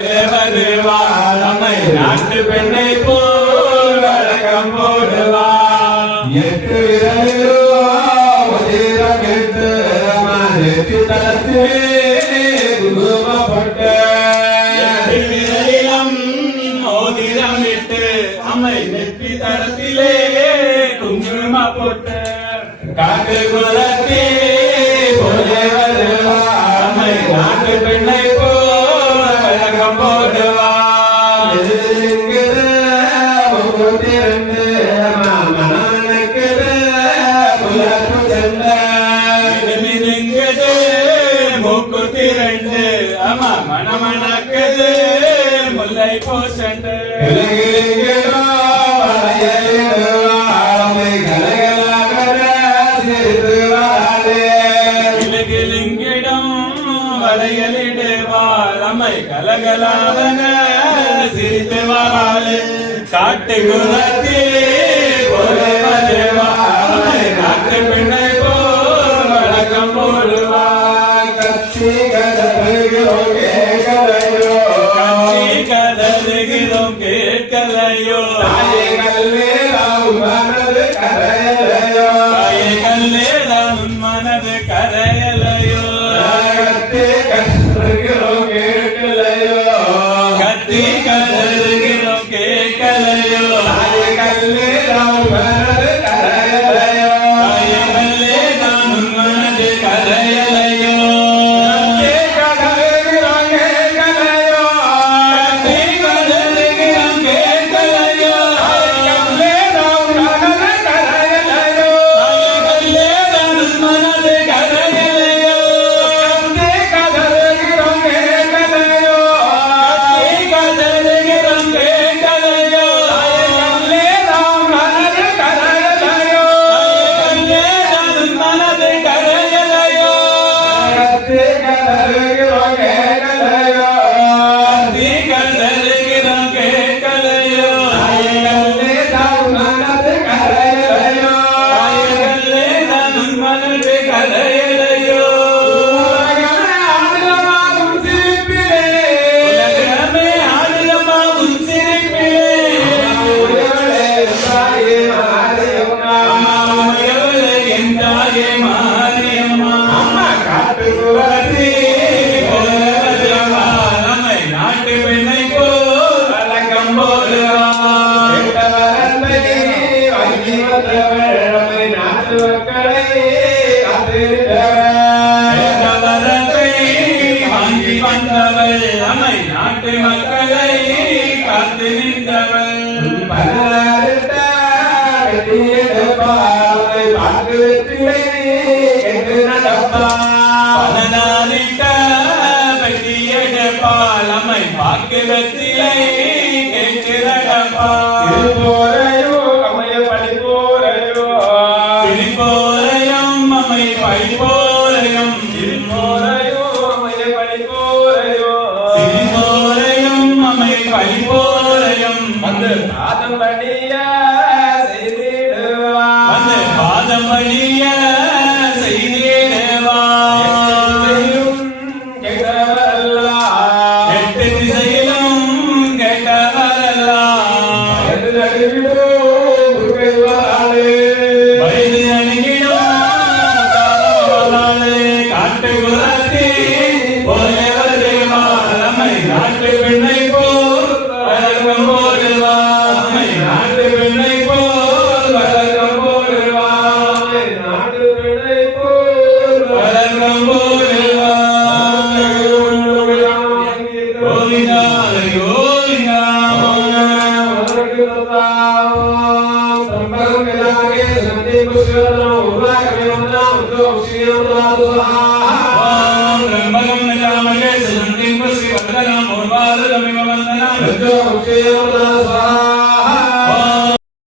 வருவார் அம்மை நாட்டு பெண்ணை போல் வழக்கம் போடுவார். எட்டு விரலிட்டு நெற்றி தளத்திலே குங்குமப்பட்ட எட்டு விரலிலும் மோதிரமிட்டு அம்மை நெற்றி தளத்திலே குங்குமப்பட்ட காட்டு குலத்தே போலே வருவார் அம்மை நாட்டு பெண்ணை மணமணக்கது முல்லை போசண்டு கிளகிளிங்கிடம் வளையலிடுவாள் அம்மை கலகலாவன சிரித்து வாழ காட்டு குலத்தே போலே வருவாள் அம்மை நாட்டு பெண்ணை போல் வழக்கம் போடுவாள். கட்சி கதறுகிறோம் கேட்கலையோ தாயே கல்லேதான் மனது கரையலையோ தாயே கல்லேதான் மனது கரையலையோ கத்தி கதறுகிறோம் கேட்கலையோ கத்தி கதறுகிறோம் கேட்கலையோ தாயே கல்லேதான் மனது கரையலையோ தாயே கல்லேதான் மனது கரையலையோ அம்மை நாட்டு மக்களை காத்து நின்றவள் பெட்டியெடுப்பாள் அம்மை பாக்கு வெற்றிலை கேட்டு நடப்பாளையோ அம்மைய படிப்போரையோ திருப்போரையும் அம்மை படிப்போரையும் திருப்போரையோ அம்மைய படிப்போரையோ திருப்போரையும் அம்மை படிப்போரையும் வந்து பாதம் படிய செய்திடுவா வந்து பாதம் படிய செய்திடுவா காட்டு குலத்தே போலே வருவாள் அம்மை நாட்டு பெண்ணை போல் வழக்கம் போடுவாள் அம்மை நாட்டு பெண்ணை போல் வழக்கம் போடுவாள் நாட்டு பெண்ணை போல் வழக்கம் போடுவாள். கோவிந்தா கோவிந்தா